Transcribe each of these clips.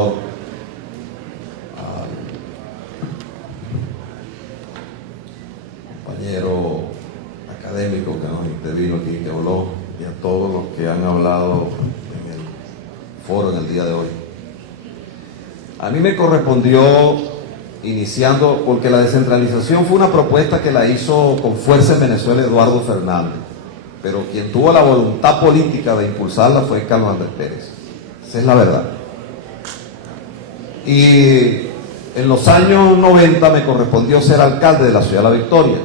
profesor, al compañero académico que nos intervino aquí, que habló, y a todos los que han hablado en el foro en el día de hoy. A mí me correspondió, iniciando, porque la descentralización fue una propuesta que la hizo con fuerza en Venezuela Eduardo Fernández, pero quien tuvo la voluntad política de impulsarla fue Carlos Andrés Pérez. Esa es la verdad. Y en los años 90 me correspondió ser alcalde de la ciudad de La Victoria.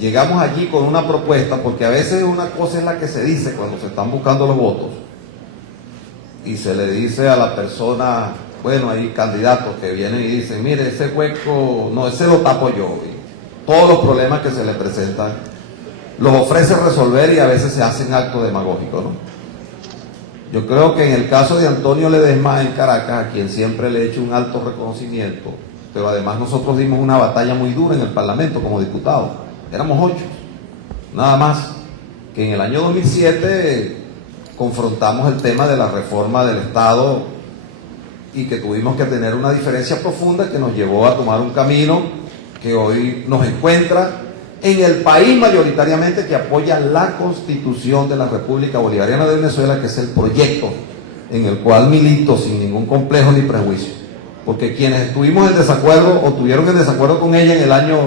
Llegamos allí con una propuesta, porque a veces una cosa es la que se dice cuando se están buscando los votos, y se le dice a la persona, bueno, hay candidatos que vienen y dicen, mire, ese hueco, no, ese lo tapo yo. Y todos los problemas que se le presentan los ofrece resolver, y a veces se hacen actos demagógicos, ¿no? Yo creo que en el caso de Antonio Ledesma en Caracas, a quien siempre le he hecho un alto reconocimiento, pero además nosotros dimos una batalla muy dura en el Parlamento como diputados. Éramos 8, nada más, que en el año 2007 confrontamos el tema de la reforma del Estado y que tuvimos que tener una diferencia profunda que nos llevó a tomar un camino que hoy nos encuentra en el país mayoritariamente que apoya la Constitución de la República Bolivariana de Venezuela, que es el proyecto en el cual milito sin ningún complejo ni prejuicio, porque quienes estuvimos en desacuerdo o tuvieron en desacuerdo con ella en el año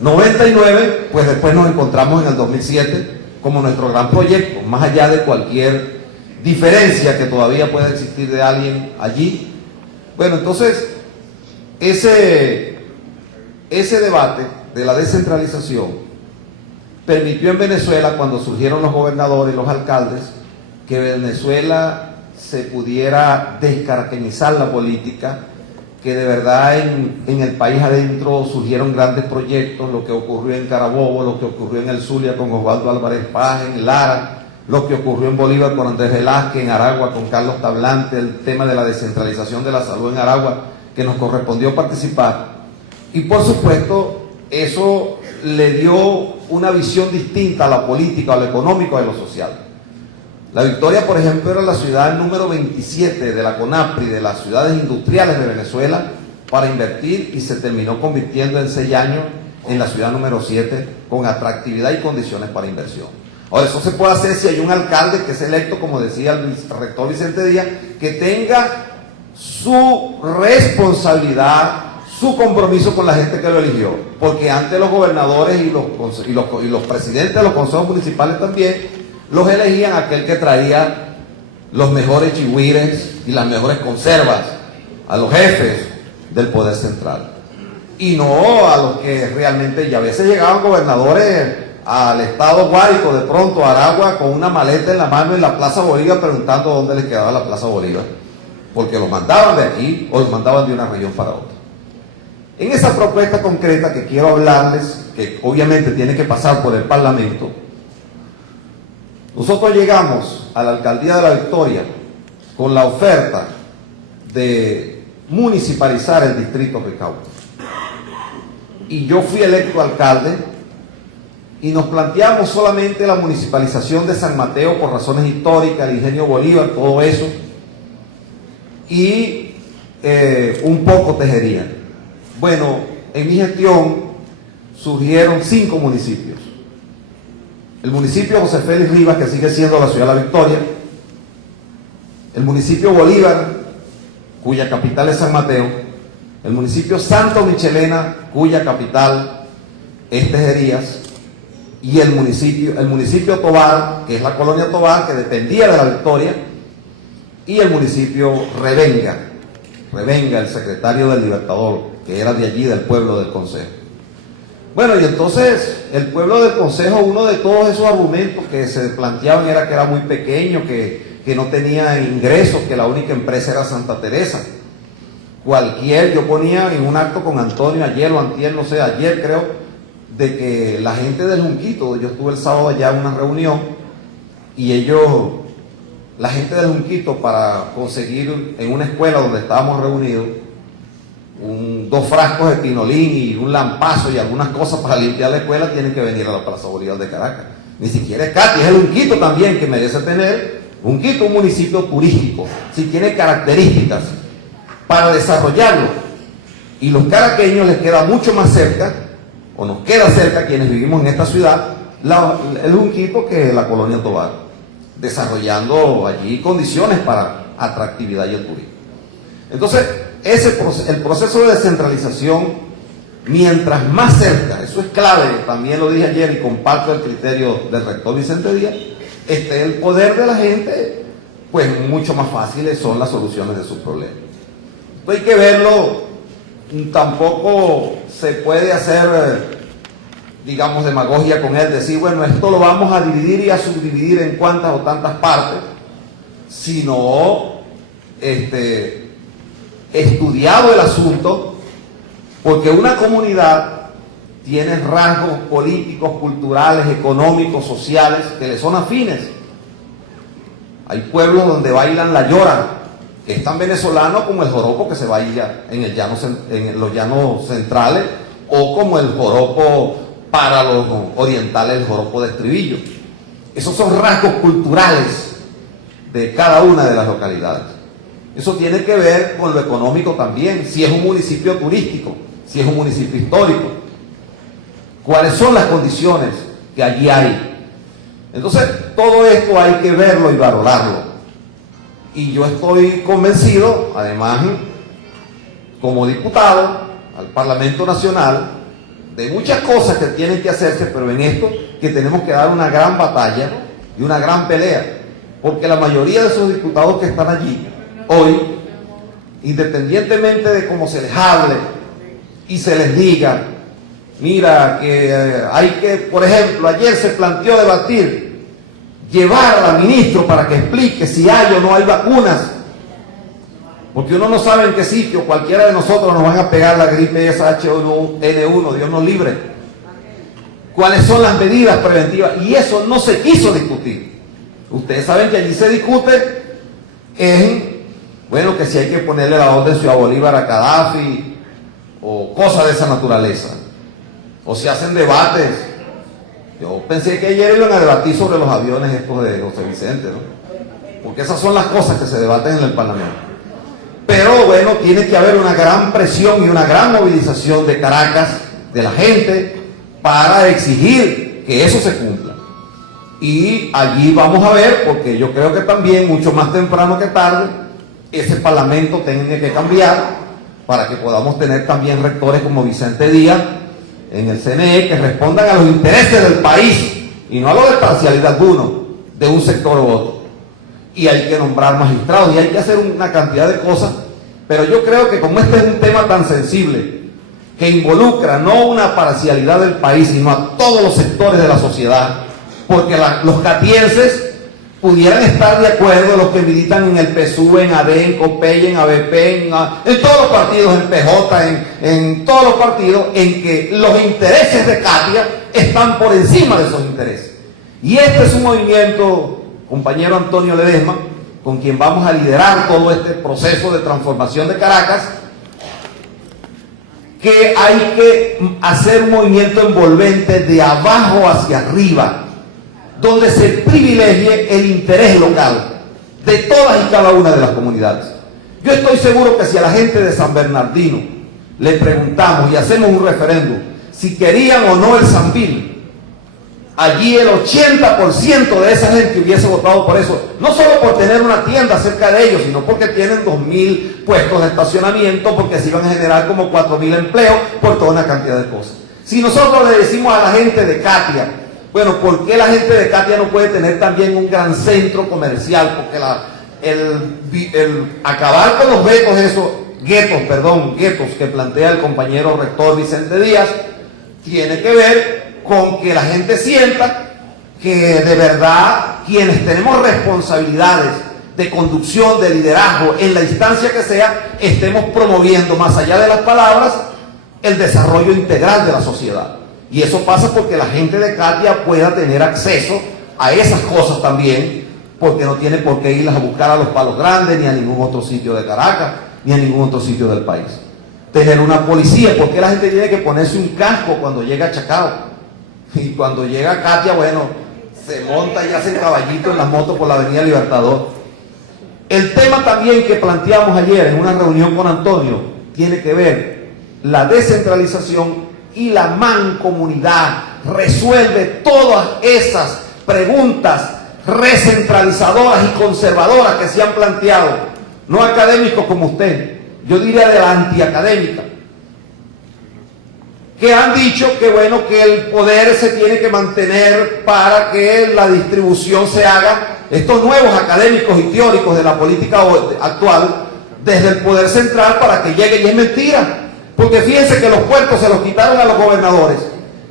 99, pues después nos encontramos en el 2007 como nuestro gran proyecto, más allá de cualquier diferencia que todavía pueda existir de alguien allí. Bueno, entonces, ese debate de la descentralización permitió en Venezuela, cuando surgieron los gobernadores y los alcaldes, que Venezuela se pudiera descaracterizar la política, que de verdad en el país adentro surgieron grandes proyectos, lo que ocurrió en Carabobo, lo que ocurrió en el Zulia con Osvaldo Álvarez Paz, en Lara, lo que ocurrió en Bolívar con Andrés Velázquez, en Aragua con Carlos Tablante, el tema de la descentralización de la salud en Aragua, que nos correspondió participar. Y por supuesto, eso le dio una visión distinta a la política, a lo económico, a lo social. La Victoria, por ejemplo, era la ciudad número 27 de la CONAPRI, de las ciudades industriales de Venezuela, para invertir, y se terminó convirtiendo en 6 años en la ciudad número 7, con atractividad y condiciones para inversión. Ahora, eso se puede hacer si hay un alcalde que es electo, como decía el rector Vicente Díaz, que tenga su responsabilidad, su compromiso con la gente que lo eligió, porque antes los gobernadores y los presidentes de los consejos municipales también los elegían aquel que traía los mejores chigüires y las mejores conservas a los jefes del poder central, y no a los que realmente, y a veces llegaban gobernadores al estado Guárico, de pronto a Aragua, con una maleta en la mano en la Plaza Bolívar, preguntando dónde les quedaba la Plaza Bolívar, porque los mandaban de aquí o los mandaban de una región para otra. En esa propuesta concreta que quiero hablarles, que obviamente tiene que pasar por el Parlamento, nosotros llegamos a la alcaldía de La Victoria con la oferta de municipalizar el distrito Ricaurte. Y yo fui electo alcalde, y nos planteamos solamente la municipalización de San Mateo por razones históricas, el Ingenio Bolívar, todo eso, y un poco Tejería. Bueno, en mi gestión surgieron 5 municipios. El municipio José Félix Rivas, que sigue siendo la ciudad de La Victoria, el municipio Bolívar, cuya capital es San Mateo, el municipio Santo Michelena, cuya capital es Tejerías, y el municipio Tobar, que es la colonia Tobar, que dependía de La Victoria, y el municipio Revenga, el secretario del Libertador, que era de allí, del pueblo del Consejo. Bueno, y entonces el pueblo del Consejo, uno de todos esos argumentos que se planteaban era que era muy pequeño, que no tenía ingresos, que la única empresa era Santa Teresa. Yo ponía en un acto con Antonio ayer o antier, no sé, ayer creo, de que la gente del Junquito, yo estuve el sábado allá en una reunión, y la gente del Junquito, para conseguir en una escuela donde estábamos reunidos, 2 frascos de pinolín y un lampazo y algunas cosas para limpiar la escuela, tienen que venir a la Plaza Bolívar de Caracas. Ni siquiera es Cati, es el Junquito también, que merece tener. Junquito, un municipio turístico, si tiene características. para desarrollarlo. Y los caraqueños les queda mucho más cerca, o nos queda cerca quienes vivimos en esta ciudad, el Junquito que la Colonia Tovar, desarrollando allí condiciones para atractividad y el turismo. Entonces, el proceso de descentralización, mientras más cerca, eso es clave, también lo dije ayer y comparto el criterio del rector Vicente Díaz, esté el poder de la gente, pues mucho más fáciles son las soluciones de sus problemas. Entonces hay que verlo, tampoco se puede hacer, digamos, demagogia con él, decir, bueno, esto lo vamos a dividir y a subdividir en cuantas o tantas partes, sino estudiado el asunto, porque una comunidad tiene rasgos políticos, culturales, económicos, sociales, que le son afines. Hay pueblos donde bailan la llora, que es tan venezolano como el joropo que se baila en los llanos centrales, o como el joropo para los orientales, el joropo de estribillo. Esos son rasgos culturales de cada una de las localidades. Eso tiene que ver con lo económico también, si es un municipio turístico, si es un municipio histórico, cuáles son las condiciones que allí hay. Entonces, todo esto hay que verlo y valorarlo. Y yo estoy convencido, además, como diputado al Parlamento Nacional, de muchas cosas que tienen que hacerse, pero en esto que tenemos que dar una gran batalla y una gran pelea, porque la mayoría de esos diputados que están allí hoy, independientemente de cómo se les hable y se les diga, mira, que hay que, por ejemplo, ayer se planteó debatir, llevar al ministro para que explique si hay o no hay vacunas, porque uno no sabe en qué sitio, cualquiera de nosotros nos van a pegar la gripe esa H1N1, Dios nos libre. ¿Cuáles son las medidas preventivas? Y eso no se quiso discutir. Ustedes saben que allí se discute bueno, que si hay que ponerle la orden de Ciudad Bolívar a Gaddafi, o cosas de esa naturaleza, o se hacen debates. Yo pensé que ayer iban a debatir sobre los aviones estos de José Vicente, ¿no? Porque esas son las cosas que se debaten en el Parlamento. Pero bueno, tiene que haber una gran presión y una gran movilización de Caracas, de la gente, para exigir que eso se cumpla. Y allí vamos a ver, porque yo creo que también, mucho más temprano que tarde, ese Parlamento tiene que cambiar para que podamos tener también rectores como Vicente Díaz en el CNE que respondan a los intereses del país y no a lo de parcialidad de un sector u otro. Y hay que nombrar magistrados y hay que hacer una cantidad de cosas, pero yo creo que como este es un tema tan sensible que involucra no una parcialidad del país sino a todos los sectores de la sociedad, porque los catienses pudieran estar de acuerdo, los que militan en el PSU, en AD, en COPEI, en ABP, en todos los partidos, en PJ, en todos los partidos, en que los intereses de Katia están por encima de esos intereses. Y este es un movimiento, compañero Antonio Ledesma, con quien vamos a liderar todo este proceso de transformación de Caracas, que hay que hacer un movimiento envolvente de abajo hacia arriba, donde se privilegie el interés local de todas y cada una de las comunidades. Yo estoy seguro que si a la gente de San Bernardino le preguntamos y hacemos un referéndum si querían o no el Sambil, allí el 80% de esa gente hubiese votado por eso, no solo por tener una tienda cerca de ellos, sino porque tienen 2.000 puestos de estacionamiento, porque se iban a generar como 4.000 empleos, por toda una cantidad de cosas. Si nosotros le decimos a la gente de Katia, bueno, ¿por qué la gente de Katia no puede tener también un gran centro comercial? Porque el acabar con los guetos que plantea el compañero rector Vicente Díaz, tiene que ver con que la gente sienta que de verdad quienes tenemos responsabilidades de conducción, de liderazgo, en la instancia que sea, estemos promoviendo, más allá de las palabras, el desarrollo integral de la sociedad. Y eso pasa porque la gente de Katia pueda tener acceso a esas cosas también, porque no tiene por qué irlas a buscar a los Palos Grandes, ni a ningún otro sitio de Caracas, ni a ningún otro sitio del país. Tener una policía, porque la gente tiene que ponerse un casco cuando llega a Chacao. Y cuando llega a Katia, bueno, se monta y hace caballito en las motos por la Avenida Libertador. El tema también que planteamos ayer en una reunión con Antonio tiene que ver la descentralización y la mancomunidad. Resuelve todas esas preguntas recentralizadoras y conservadoras que se han planteado, no académicos como usted, yo diría de la antiacadémica, que han dicho que bueno, que el poder se tiene que mantener para que la distribución se haga, estos nuevos académicos y teóricos de la política actual, desde el poder central para que llegue, y es mentira, porque fíjense que los puertos se los quitaron a los gobernadores,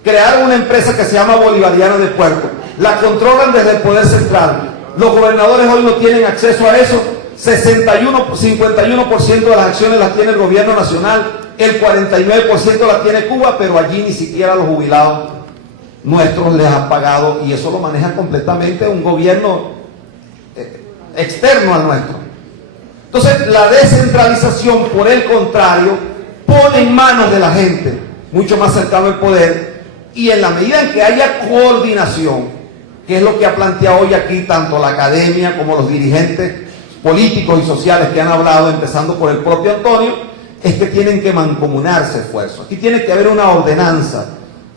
crearon una empresa que se llama Bolivariana de Puertos, la controlan desde el poder central, los gobernadores hoy no tienen acceso a eso, 51% de las acciones las tiene el gobierno nacional, el 49% las tiene Cuba, pero allí ni siquiera los jubilados nuestros les han pagado, y eso lo maneja completamente un gobierno externo al nuestro. Entonces, la descentralización, por el contrario, pone en manos de la gente, mucho más cercano al poder, y en la medida en que haya coordinación, que es lo que ha planteado hoy aquí tanto la academia como los dirigentes políticos y sociales que han hablado, empezando por el propio Antonio, es que tienen que mancomunarse esfuerzos. Aquí tiene que haber una ordenanza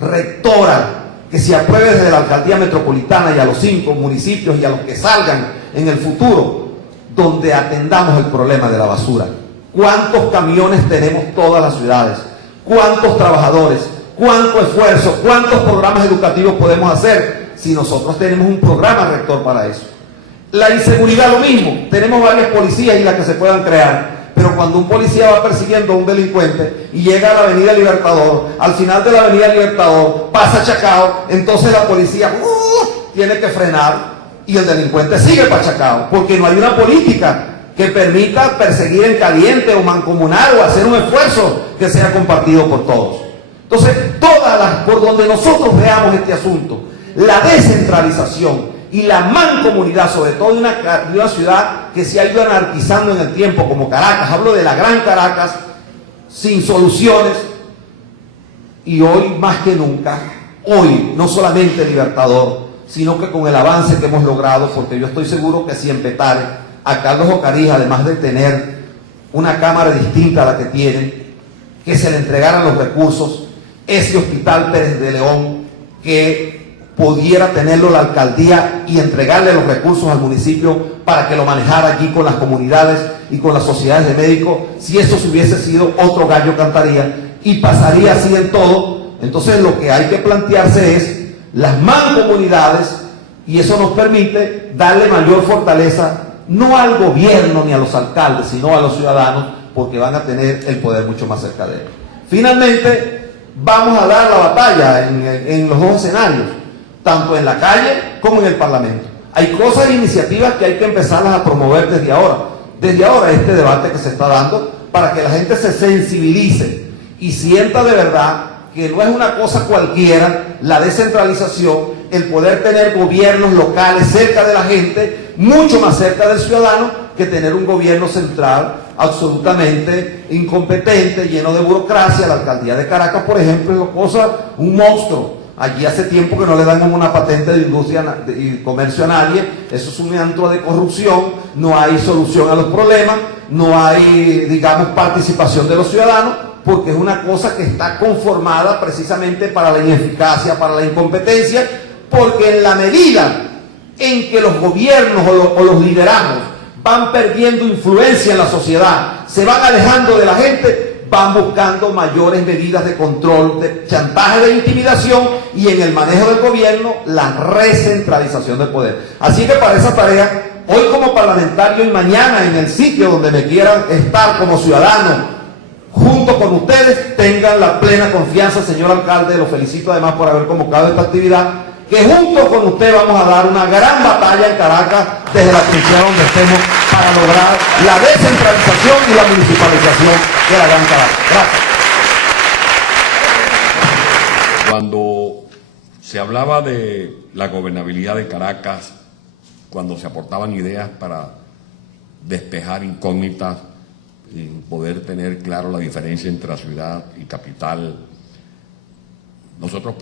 rectora que se apruebe desde la alcaldía metropolitana y a los 5 municipios y a los que salgan en el futuro, donde atendamos el problema de la basura. ¿Cuántos camiones tenemos todas las ciudades? ¿Cuántos trabajadores? ¿Cuánto esfuerzo? ¿Cuántos programas educativos podemos hacer si nosotros tenemos un programa rector para eso? La inseguridad lo mismo, tenemos varias policías y las que se puedan crear, pero cuando un policía va persiguiendo a un delincuente y llega a la avenida Libertador, al final de la avenida Libertador pasa Chacao, entonces la policía tiene que frenar y el delincuente sigue para Chacao, porque no hay una política que permita perseguir en caliente o mancomunar o hacer un esfuerzo que sea compartido por todos. Entonces, por donde nosotros veamos este asunto, la descentralización y la mancomunidad, sobre todo de una ciudad que se ha ido anarquizando en el tiempo, como Caracas, hablo de la gran Caracas, sin soluciones, y hoy más que nunca, hoy, no solamente Libertador, sino que con el avance que hemos logrado, porque yo estoy seguro que si en Petare, a Carlos Ocarija, además de tener una cámara distinta a la que tienen, que se le entregaran los recursos, ese hospital Pérez de León, que pudiera tenerlo la alcaldía y entregarle los recursos al municipio para que lo manejara allí con las comunidades y con las sociedades de médicos, si eso se hubiese sido, otro gallo cantaría y pasaría así en todo. Entonces lo que hay que plantearse es las mancomunidades, y eso nos permite darle mayor fortaleza no al gobierno ni a los alcaldes, sino a los ciudadanos, porque van a tener el poder mucho más cerca de ellos. Finalmente, vamos a dar la batalla en los dos escenarios, tanto en la calle como en el Parlamento. Hay cosas e iniciativas que hay que empezarlas a promover desde ahora este debate que se está dando, para que la gente se sensibilice y sienta de verdad que no es una cosa cualquiera la descentralización, el poder tener gobiernos locales cerca de la gente, mucho más cerca del ciudadano, que tener un gobierno central absolutamente incompetente, lleno de burocracia. La alcaldía de Caracas, por ejemplo, es un monstruo. Allí hace tiempo que no le dan una patente de industria y comercio a nadie. Eso es un antro de corrupción, no hay solución a los problemas, no hay, digamos, participación de los ciudadanos, porque es una cosa que está conformada precisamente para la ineficacia, para la incompetencia, porque en la medida en que los gobiernos o los liderazgos van perdiendo influencia en la sociedad, se van alejando de la gente, van buscando mayores medidas de control, de chantaje, de intimidación, y en el manejo del gobierno, la recentralización del poder. Así que para esa tarea, hoy como parlamentario y mañana en el sitio donde me quieran estar como ciudadano, junto con ustedes, tengan la plena confianza, señor alcalde, lo felicito además por haber convocado esta actividad, que junto con usted vamos a dar una gran batalla en Caracas, desde la trinchera donde estemos, para lograr la descentralización y la municipalización de la gran Caracas. Gracias. Cuando se hablaba de la gobernabilidad de Caracas, cuando se aportaban ideas para despejar incógnitas y poder tener claro la diferencia entre la ciudad y capital, nosotros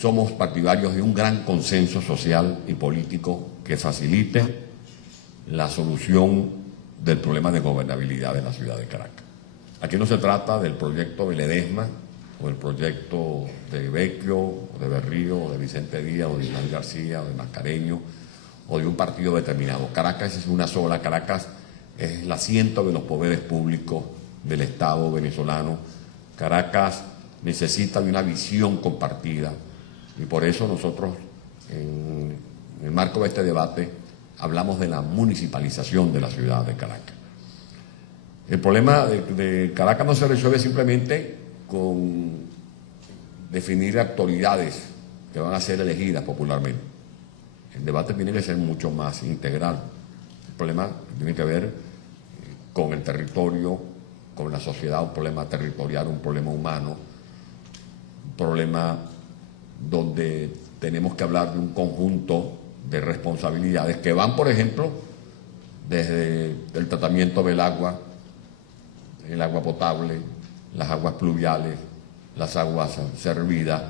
somos partidarios de un gran consenso social y político que facilite la solución del problema de gobernabilidad de la ciudad de Caracas. Aquí no se trata del proyecto de Ledesma, o el proyecto de Vecchio, o de Berrío, o de Vicente Díaz, o de Ismael García, o de Mascareño, o de un partido determinado. Caracas es una sola. Caracas es el asiento de los poderes públicos del Estado venezolano. Caracas necesita de una visión compartida, y por eso nosotros, en el marco de este debate, hablamos de la municipalización de la ciudad de Caracas. El problema de Caracas no se resuelve simplemente con definir autoridades que van a ser elegidas popularmente. El debate tiene que ser mucho más integral. El problema tiene que ver con el territorio, con la sociedad, un problema territorial, un problema humano, un problema donde tenemos que hablar de un conjunto de responsabilidades que van, por ejemplo, desde el tratamiento del agua, el agua potable, las aguas pluviales, las aguas servidas,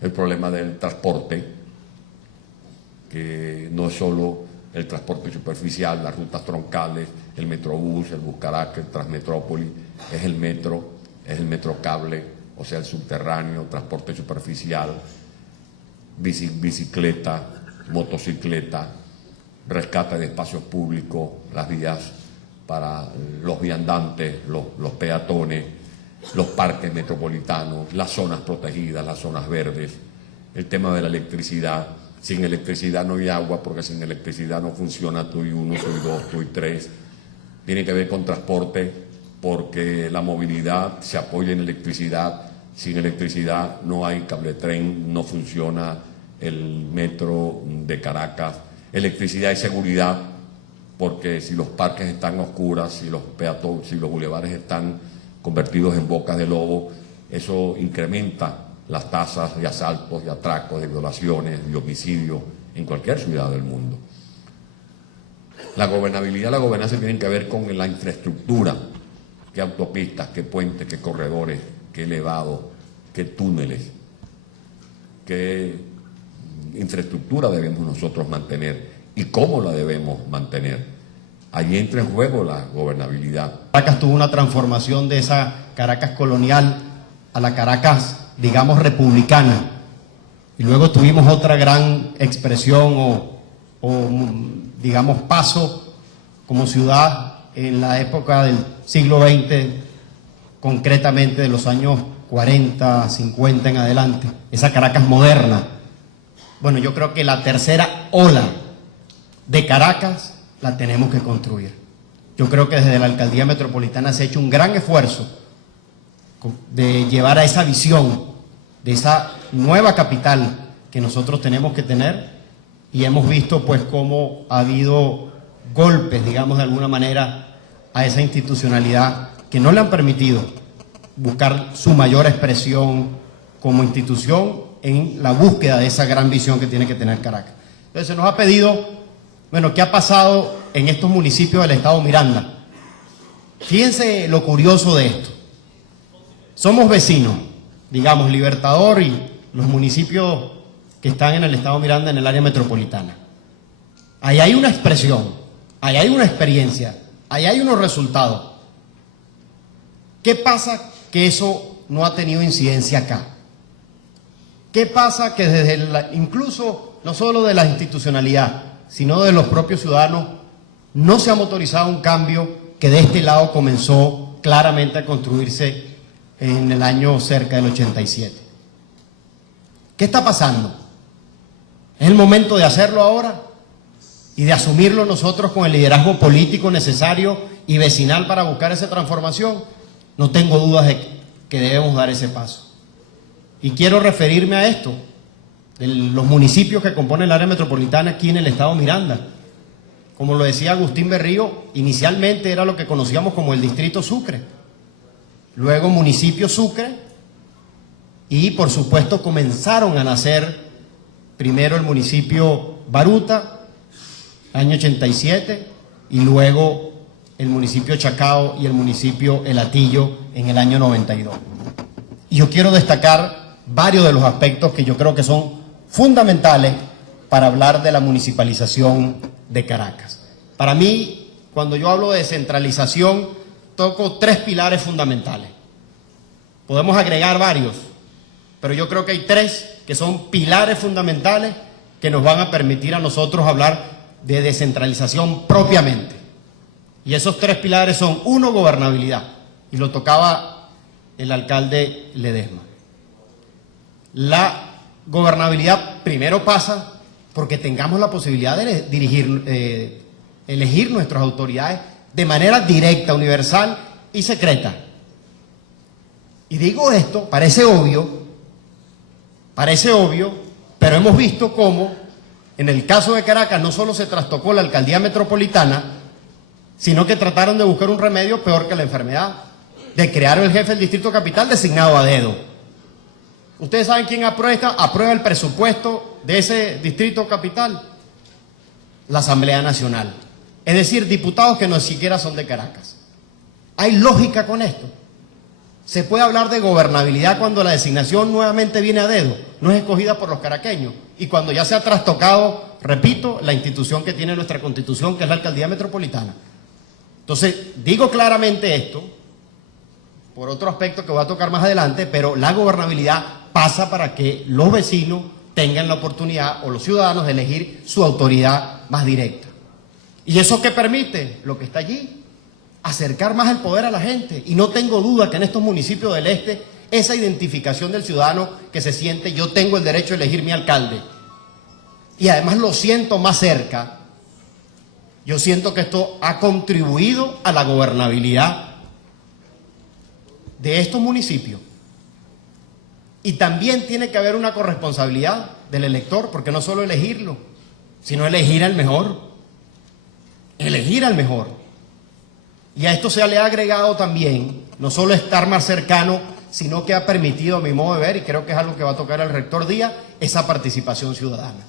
el problema del transporte, que no es solo el transporte superficial, las rutas troncales, el Metrobús, el Buscaracas, el Transmetrópoli, es el metrocable, o sea, el subterráneo, transporte superficial, bicicleta, motocicleta, rescate de espacios públicos, las vías para los viandantes, los peatones, los parques metropolitanos, las zonas protegidas, las zonas verdes, el tema de la electricidad. Sin electricidad no hay agua, porque sin electricidad no funciona TUI 1, TUI 2, TUI 3. Tiene que ver con transporte, porque la movilidad se apoya en electricidad. Sin electricidad no hay cable tren, no funciona el metro de Caracas. Electricidad y seguridad, porque si los parques están a oscuras, si los bulevares están convertidos en bocas de lobo, eso incrementa las tasas de asaltos, de atracos, de violaciones, de homicidios en cualquier ciudad del mundo. La gobernabilidad, la gobernanza tienen que ver con la infraestructura, qué autopistas, qué puentes, qué corredores, qué elevados, qué túneles, qué infraestructura debemos nosotros mantener y cómo la debemos mantener. Allí entra en juego la gobernabilidad. Caracas tuvo una transformación de esa Caracas colonial a la Caracas, digamos, republicana. Y luego tuvimos otra gran expresión digamos, paso como ciudad en la época del siglo XX, concretamente de los años 40, 50 en adelante, esa Caracas moderna. Bueno, yo creo que la tercera ola de Caracas la tenemos que construir. Yo creo que desde la Alcaldía Metropolitana se ha hecho un gran esfuerzo de llevar a esa visión de esa nueva capital que nosotros tenemos que tener, y hemos visto pues cómo ha habido golpes, digamos, de alguna manera a esa institucionalidad que no le han permitido buscar su mayor expresión como institución en la búsqueda de esa gran visión que tiene que tener Caracas. Entonces se nos ha pedido, bueno, ¿qué ha pasado en estos municipios del estado Miranda? Fíjense lo curioso de esto. Somos vecinos, digamos, Libertador y los municipios que están en el estado Miranda, en el área metropolitana. Ahí hay una expresión, ahí hay una experiencia, ahí hay unos resultados. ¿Qué pasa que eso no ha tenido incidencia acá? ¿Qué pasa que desde incluso no solo de la institucionalidad, sino de los propios ciudadanos, no se ha motorizado un cambio que de este lado comenzó claramente a construirse en el año cerca del 87? ¿Qué está pasando? ¿Es el momento de hacerlo ahora y de asumirlo nosotros con el liderazgo político necesario y vecinal para buscar esa transformación? No tengo dudas de que debemos dar ese paso. Y quiero referirme a esto, de los municipios que componen el área metropolitana aquí en el estado Miranda. Como lo decía Agustín Berrío, inicialmente era lo que conocíamos como el distrito Sucre, luego municipio Sucre, y por supuesto comenzaron a nacer primero el municipio Baruta, año 87, y luego el municipio Chacao y el municipio El Hatillo en el año 92. Y yo quiero destacar varios de los aspectos que yo creo que son fundamentales para hablar de la municipalización de Caracas. Para mí, cuando yo hablo de descentralización, toco 3 pilares fundamentales. Podemos agregar varios, pero yo creo que hay 3 que son pilares fundamentales que nos van a permitir a nosotros hablar de descentralización propiamente. Y esos 3 pilares son: 1, gobernabilidad, y lo tocaba el alcalde Ledesma. La gobernabilidad primero pasa porque tengamos la posibilidad de elegir nuestras autoridades de manera directa, universal y secreta. Y digo esto, parece obvio, pero hemos visto cómo en el caso de Caracas no solo se trastocó la alcaldía metropolitana, sino que trataron de buscar un remedio peor que la enfermedad, de crear el jefe del distrito capital designado a dedo. ¿Ustedes saben quién aprueba el presupuesto de ese distrito capital? La Asamblea Nacional. Es decir, diputados que no siquiera son de Caracas. ¿Hay lógica con esto? ¿Se puede hablar de gobernabilidad cuando la designación nuevamente viene a dedo? No es escogida por los caraqueños. Y cuando ya se ha trastocado, repito, la institución que tiene nuestra Constitución, que es la Alcaldía Metropolitana. Entonces, digo claramente esto, por otro aspecto que voy a tocar más adelante, pero la gobernabilidad pasa para que los vecinos tengan la oportunidad, o los ciudadanos, de elegir su autoridad más directa. ¿Y eso qué permite? Lo que está allí. Acercar más el poder a la gente. Y no tengo duda que en estos municipios del este, esa identificación del ciudadano que se siente: yo tengo el derecho de elegir mi alcalde, y además lo siento más cerca, yo siento que esto ha contribuido a la gobernabilidad de estos municipios. Y también tiene que haber una corresponsabilidad del elector, porque no solo elegirlo, sino elegir al mejor. Elegir al mejor. Y a esto se le ha agregado también, no solo estar más cercano, sino que ha permitido, a mi modo de ver, y creo que es algo que va a tocar el rector Díaz, esa participación ciudadana.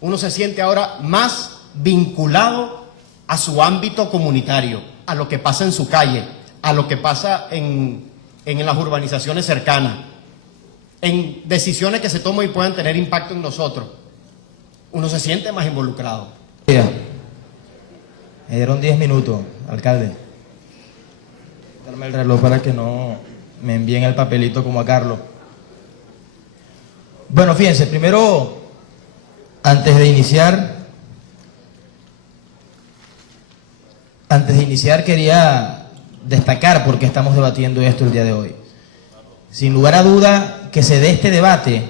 Uno se siente ahora más vinculado a su ámbito comunitario, a lo que pasa en su calle, a lo que pasa en las urbanizaciones cercanas, en decisiones que se toman y puedan tener impacto en nosotros. Uno se siente más involucrado. Me dieron 10 minutos, alcalde. Darme el reloj para que no me envíen el papelito como a Carlos. Bueno, fíjense, primero, antes de iniciar quería destacar por qué estamos debatiendo esto el día de hoy. Sin lugar a duda, que se dé este debate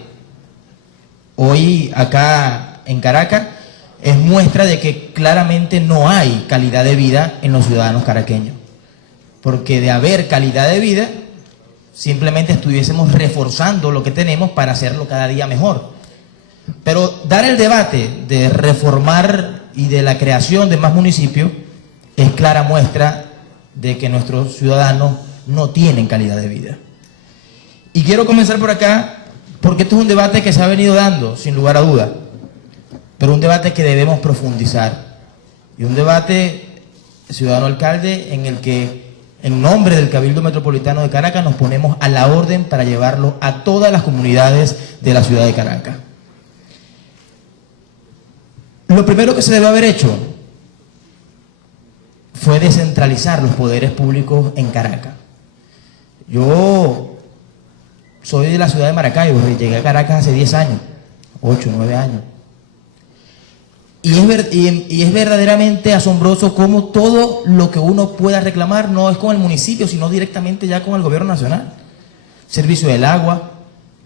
hoy acá en Caracas es muestra de que claramente no hay calidad de vida en los ciudadanos caraqueños. Porque de haber calidad de vida, simplemente estuviésemos reforzando lo que tenemos para hacerlo cada día mejor. Pero dar el debate de reformar y de la creación de más municipios es clara muestra de que nuestros ciudadanos no tienen calidad de vida. Y quiero comenzar por acá, porque esto es un debate que se ha venido dando, sin lugar a duda, pero un debate que debemos profundizar. Y un debate, ciudadano alcalde, en el que, en nombre del Cabildo Metropolitano de Caracas, nos ponemos a la orden para llevarlo a todas las comunidades de la ciudad de Caracas. Lo primero que se debe haber hecho fue descentralizar los poderes públicos en Caracas. Yo soy de la ciudad de Maracaibo, llegué a Caracas hace 10 años, 8, 9 años. Y es verdaderamente asombroso cómo todo lo que uno pueda reclamar no es con el municipio, sino directamente ya con el gobierno nacional. Servicio del agua,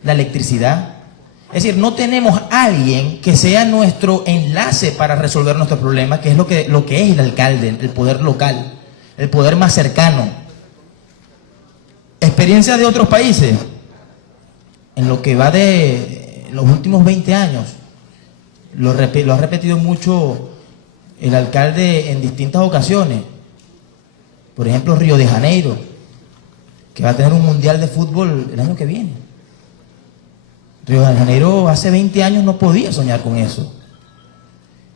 la electricidad. Es decir, no tenemos a alguien que sea nuestro enlace para resolver nuestros problemas, que es lo que es el alcalde, el poder local, el poder más cercano. Experiencias de otros países, en lo que va de los últimos 20 años, lo ha repetido mucho el alcalde en distintas ocasiones. Por ejemplo, Río de Janeiro, que va a tener un mundial de fútbol el año que viene. Río de Janeiro hace 20 años no podía soñar con eso.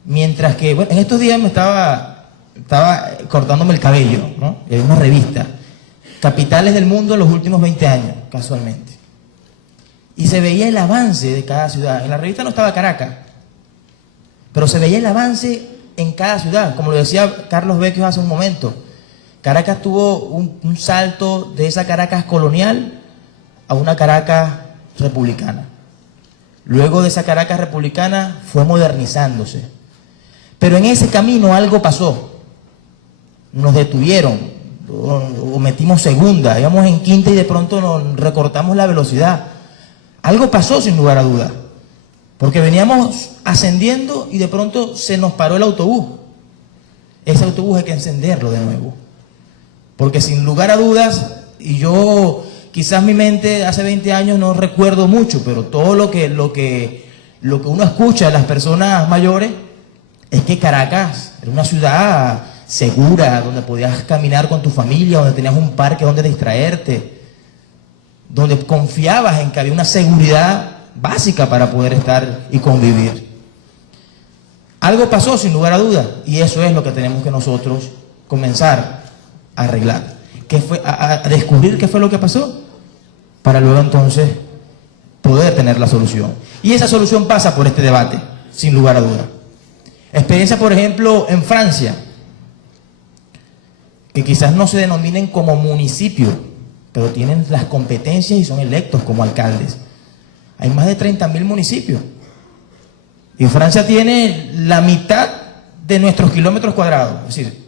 Mientras que, bueno, en estos días me estaba cortándome el cabello, ¿no? Hay una revista, Capitales del Mundo en los últimos 20 años, casualmente. Y se veía el avance de cada ciudad. En la revista no estaba Caracas, pero se veía el avance en cada ciudad. Como lo decía Carlos Vecchio hace un momento, Caracas tuvo un salto de esa Caracas colonial a una Caracas republicana. Luego de esa Caracas republicana fue modernizándose. Pero en ese camino algo pasó. Nos detuvieron, o metimos segunda, íbamos en quinta y de pronto nos recortamos la velocidad. Algo pasó sin lugar a dudas, porque veníamos ascendiendo y de pronto se nos paró el autobús. Ese autobús hay que encenderlo de nuevo, porque sin lugar a dudas, y yo quizás mi mente hace 20 años no recuerdo mucho, pero todo lo que uno escucha de las personas mayores es que Caracas era una ciudad segura, donde podías caminar con tu familia, donde tenías un parque donde distraerte, donde confiabas en que había una seguridad básica para poder estar y convivir. Algo pasó sin lugar a dudas, y eso es lo que tenemos que nosotros comenzar a arreglar, a descubrir qué fue lo que pasó, para luego entonces poder tener la solución. Y esa solución pasa por este debate, sin lugar a dudas. Experiencia, por ejemplo, en Francia, que quizás no se denominen como municipio, pero tienen las competencias y son electos como alcaldes. Hay más de 30.000 municipios. Y Francia tiene la mitad de nuestros kilómetros cuadrados. Es decir,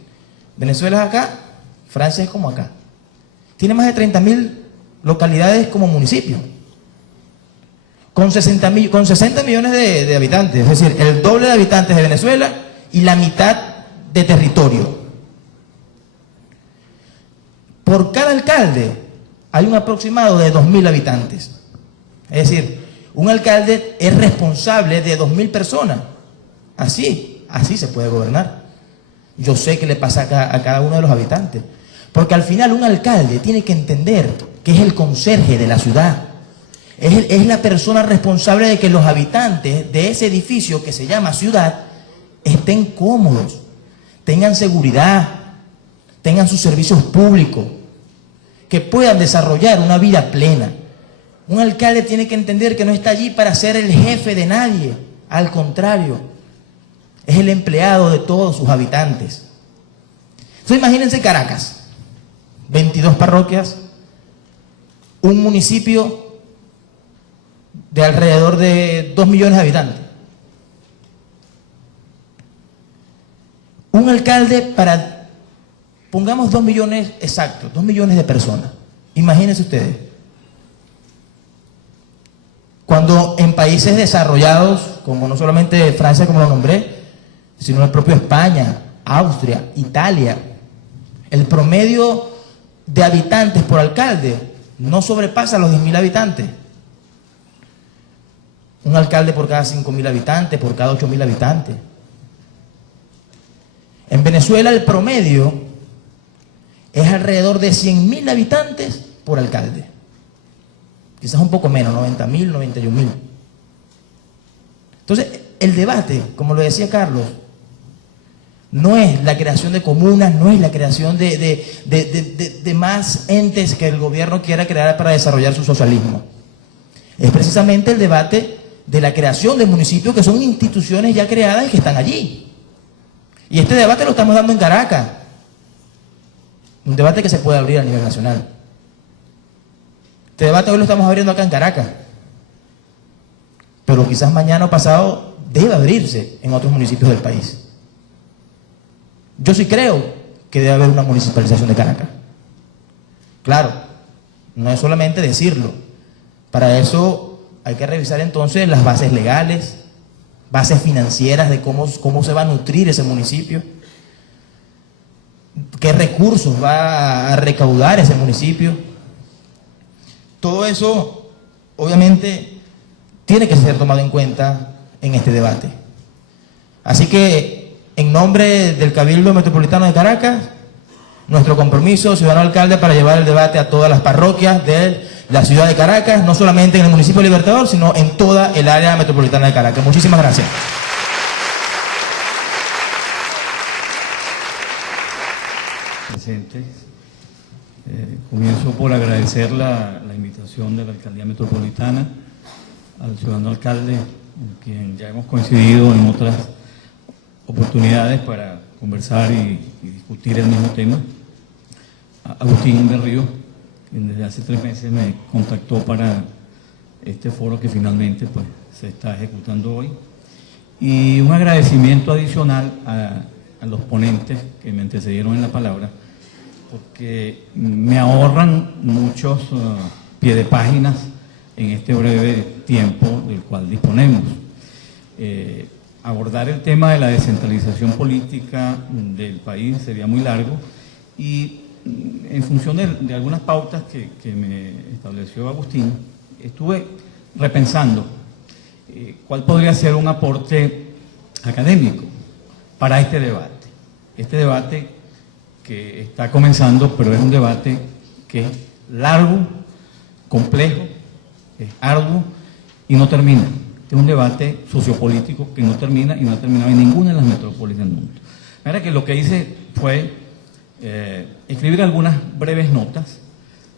Venezuela es acá, Francia es como acá. Tiene más de 30.000 localidades como municipio. Con 60 millones de habitantes. Es decir, el doble de habitantes de Venezuela y la mitad de territorio. Por cada alcalde hay un aproximado de 2.000 habitantes. Es decir, un alcalde es responsable de 2.000 personas. Así se puede gobernar. Yo sé qué le pasa a cada uno de los habitantes. Porque al final un alcalde tiene que entender que es el conserje de la ciudad. Es la persona responsable de que los habitantes de ese edificio que se llama ciudad estén cómodos, tengan seguridad, tengan sus servicios públicos, que puedan desarrollar una vida plena. Un alcalde tiene que entender que no está allí para ser el jefe de nadie, al contrario, es el empleado de todos sus habitantes. Entonces imagínense Caracas, 22 parroquias, un municipio de alrededor de 2 millones de habitantes. Un alcalde para, pongamos 2 millones exactos, 2 millones de personas. Imagínense ustedes. Cuando en países desarrollados, como no solamente Francia, como lo nombré, sino el propio España, Austria, Italia, el promedio de habitantes por alcalde no sobrepasa los 10.000 habitantes. Un alcalde por cada 5.000 habitantes, por cada 8.000 habitantes. En Venezuela el promedio es alrededor de 100.000 habitantes por alcalde. Quizás un poco menos, 90.000, 91.000. Entonces, el debate, como lo decía Carlos, no es la creación de comunas, no es la creación de más entes que el gobierno quiera crear para desarrollar su socialismo. Es precisamente el debate de la creación de municipios que son instituciones ya creadas y que están allí. Y este debate lo estamos dando en Caracas. Un debate que se puede abrir a nivel nacional. Este debate hoy lo estamos abriendo acá en Caracas. Pero quizás mañana o pasado debe abrirse en otros municipios del país. Yo sí creo que debe haber una municipalización de Caracas. Claro, no es solamente decirlo. Para eso hay que revisar entonces las bases legales, bases financieras de cómo se va a nutrir ese municipio, qué recursos va a recaudar ese municipio. Todo eso, obviamente, tiene que ser tomado en cuenta en este debate. Así que, en nombre del Cabildo Metropolitano de Caracas, nuestro compromiso, ciudadano alcalde, para llevar el debate a todas las parroquias de la ciudad de Caracas, no solamente en el municipio de Libertador, sino en toda el área metropolitana de Caracas. Muchísimas gracias. Presentes. Comienzo por agradecer la invitación de la Alcaldía Metropolitana al ciudadano alcalde, con quien ya hemos coincidido en otras oportunidades. oportunidades para conversar y discutir el mismo tema. Agustín Berrío, quien desde hace 3 meses me contactó para este foro que finalmente pues, se está ejecutando hoy. Y un agradecimiento adicional a los ponentes que me antecedieron en la palabra, porque me ahorran muchos pie de páginas en este breve tiempo del cual disponemos. Abordar el tema de la descentralización política del país sería muy largo y en función de algunas pautas que me estableció Agustín, estuve repensando cuál podría ser un aporte académico para este debate. Este debate que está comenzando, pero es un debate que es largo, complejo, es arduo y no termina. Este es un debate sociopolítico que no termina y no ha terminado en ninguna de las metrópolis del mundo. Mira que lo que hice fue escribir algunas breves notas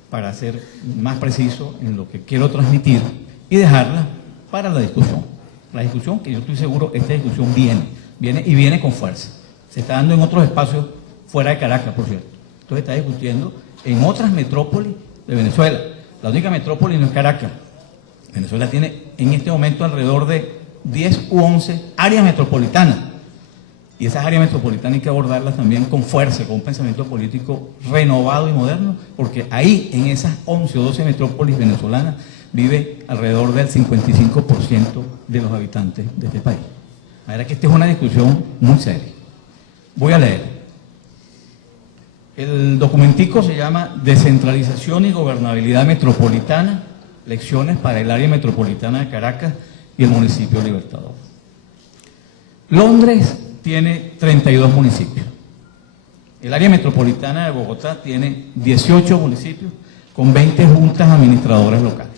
para ser más preciso en lo que quiero transmitir y dejarla para la discusión. La discusión que yo estoy seguro, esta discusión viene con fuerza. Se está dando en otros espacios fuera de Caracas, por cierto. Entonces está discutiendo en otras metrópolis de Venezuela. La única metrópoli no es Caracas. Venezuela tiene en este momento alrededor de 10 u 11 áreas metropolitanas. Y esas áreas metropolitanas hay que abordarlas también con fuerza, con un pensamiento político renovado y moderno, porque ahí, en esas 11 o 12 metrópolis venezolanas, vive alrededor del 55% de los habitantes de este país. La verdad que esta es una discusión muy seria. Voy a leer. El documentico se llama Descentralización y Gobernabilidad Metropolitana, lecciones para el área metropolitana de Caracas y el municipio Libertador. Londres tiene 32 municipios. El área metropolitana de Bogotá tiene 18 municipios con 20 juntas administradoras locales.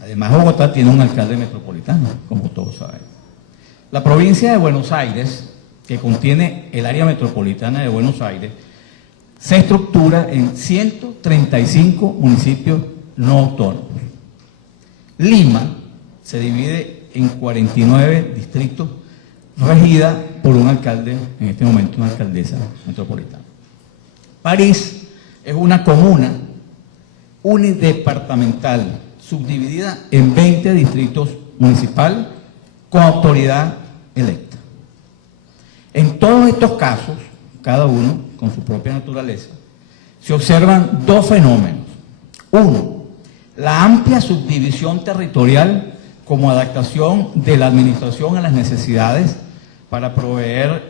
Además, Bogotá tiene un alcalde metropolitano, como todos saben. La provincia de Buenos Aires, que contiene el área metropolitana de Buenos Aires, se estructura en 135 municipios no autónomos. Lima se divide en 49 distritos, regida por un alcalde, en este momento una alcaldesa metropolitana. París es una comuna unidepartamental, subdividida en 20 distritos municipales con autoridad electa. En todos estos casos, cada uno con su propia naturaleza, se observan dos fenómenos. Uno, la amplia subdivisión territorial como adaptación de la administración a las necesidades para proveer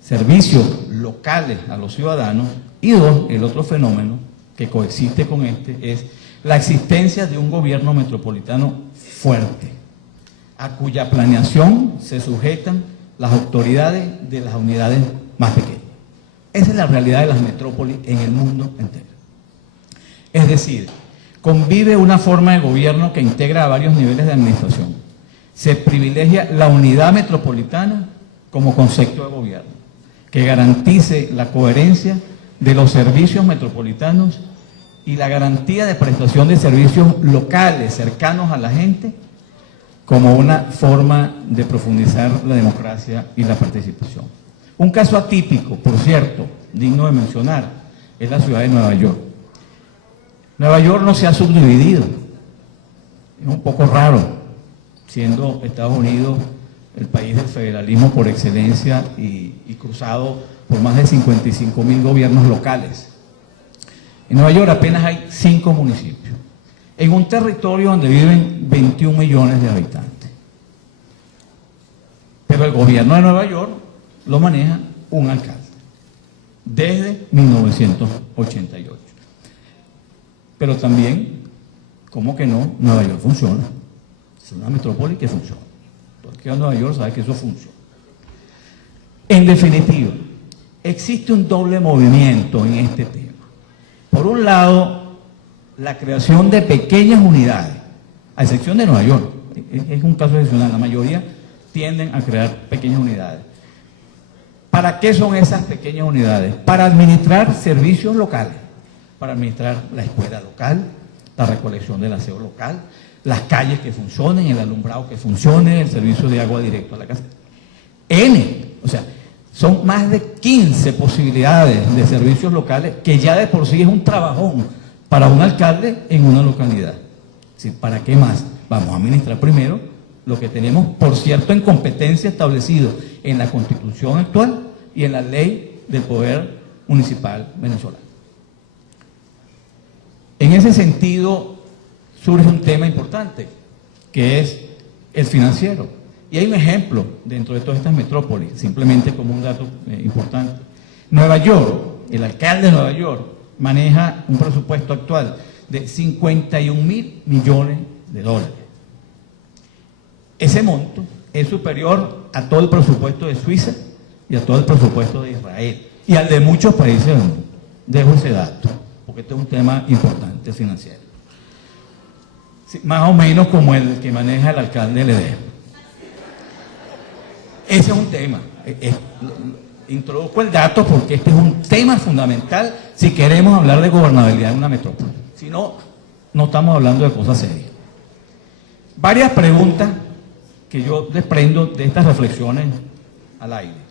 servicios locales a los ciudadanos. Y dos, el otro fenómeno que coexiste con este es la existencia de un gobierno metropolitano fuerte, a cuya planeación se sujetan las autoridades de las unidades más pequeñas. Esa es la realidad de las metrópolis en el mundo entero. Es decir, convive una forma de gobierno que integra a varios niveles de administración. Se privilegia la unidad metropolitana como concepto de gobierno, que garantice la coherencia de los servicios metropolitanos y la garantía de prestación de servicios locales cercanos a la gente como una forma de profundizar la democracia y la participación. Un caso atípico, por cierto, digno de mencionar, es la ciudad de Nueva York. Nueva York no se ha subdividido. Es un poco raro, siendo Estados Unidos el país del federalismo por excelencia y cruzado por más de 55.000 gobiernos locales. En Nueva York apenas hay 5 municipios, en un territorio donde viven 21 millones de habitantes. Pero el gobierno de Nueva York lo maneja un alcalde, desde 1988. Pero también, ¿cómo que no? Nueva York funciona. Es una metrópoli que funciona. Todo el que va a Nueva York sabe que eso funciona. En definitiva, existe un doble movimiento en este tema. Por un lado, la creación de pequeñas unidades, a excepción de Nueva York, es un caso excepcional, la mayoría tienden a crear pequeñas unidades. ¿Para qué son esas pequeñas unidades? Para administrar servicios locales, para administrar la escuela local, la recolección del aseo local, las calles que funcionen, el alumbrado que funcione, el servicio de agua directo a la casa. O sea, son más de 15 posibilidades de servicios locales que ya de por sí es un trabajón para un alcalde en una localidad. Sí, ¿para qué más? Vamos a administrar primero lo que tenemos, por cierto, en competencia establecido en la Constitución actual y en la Ley del Poder Municipal venezolano. En ese sentido surge un tema importante, que es el financiero. Y hay un ejemplo dentro de todas estas metrópolis, simplemente como un dato importante. Nueva York, el alcalde de Nueva York, maneja un presupuesto actual de 51.000 millones de dólares. Ese monto es superior a todo el presupuesto de Suiza y a todo el presupuesto de Israel y al de muchos países del mundo. Dejo ese dato, porque este es un tema importante financiero. Sí, más o menos como el que maneja el alcalde de Ledesma. Ese es un tema. Introduzco el dato porque este es un tema fundamental si queremos hablar de gobernabilidad en una metrópoli. Si no, no estamos hablando de cosas serias. Varias preguntas que yo desprendo de estas reflexiones al aire.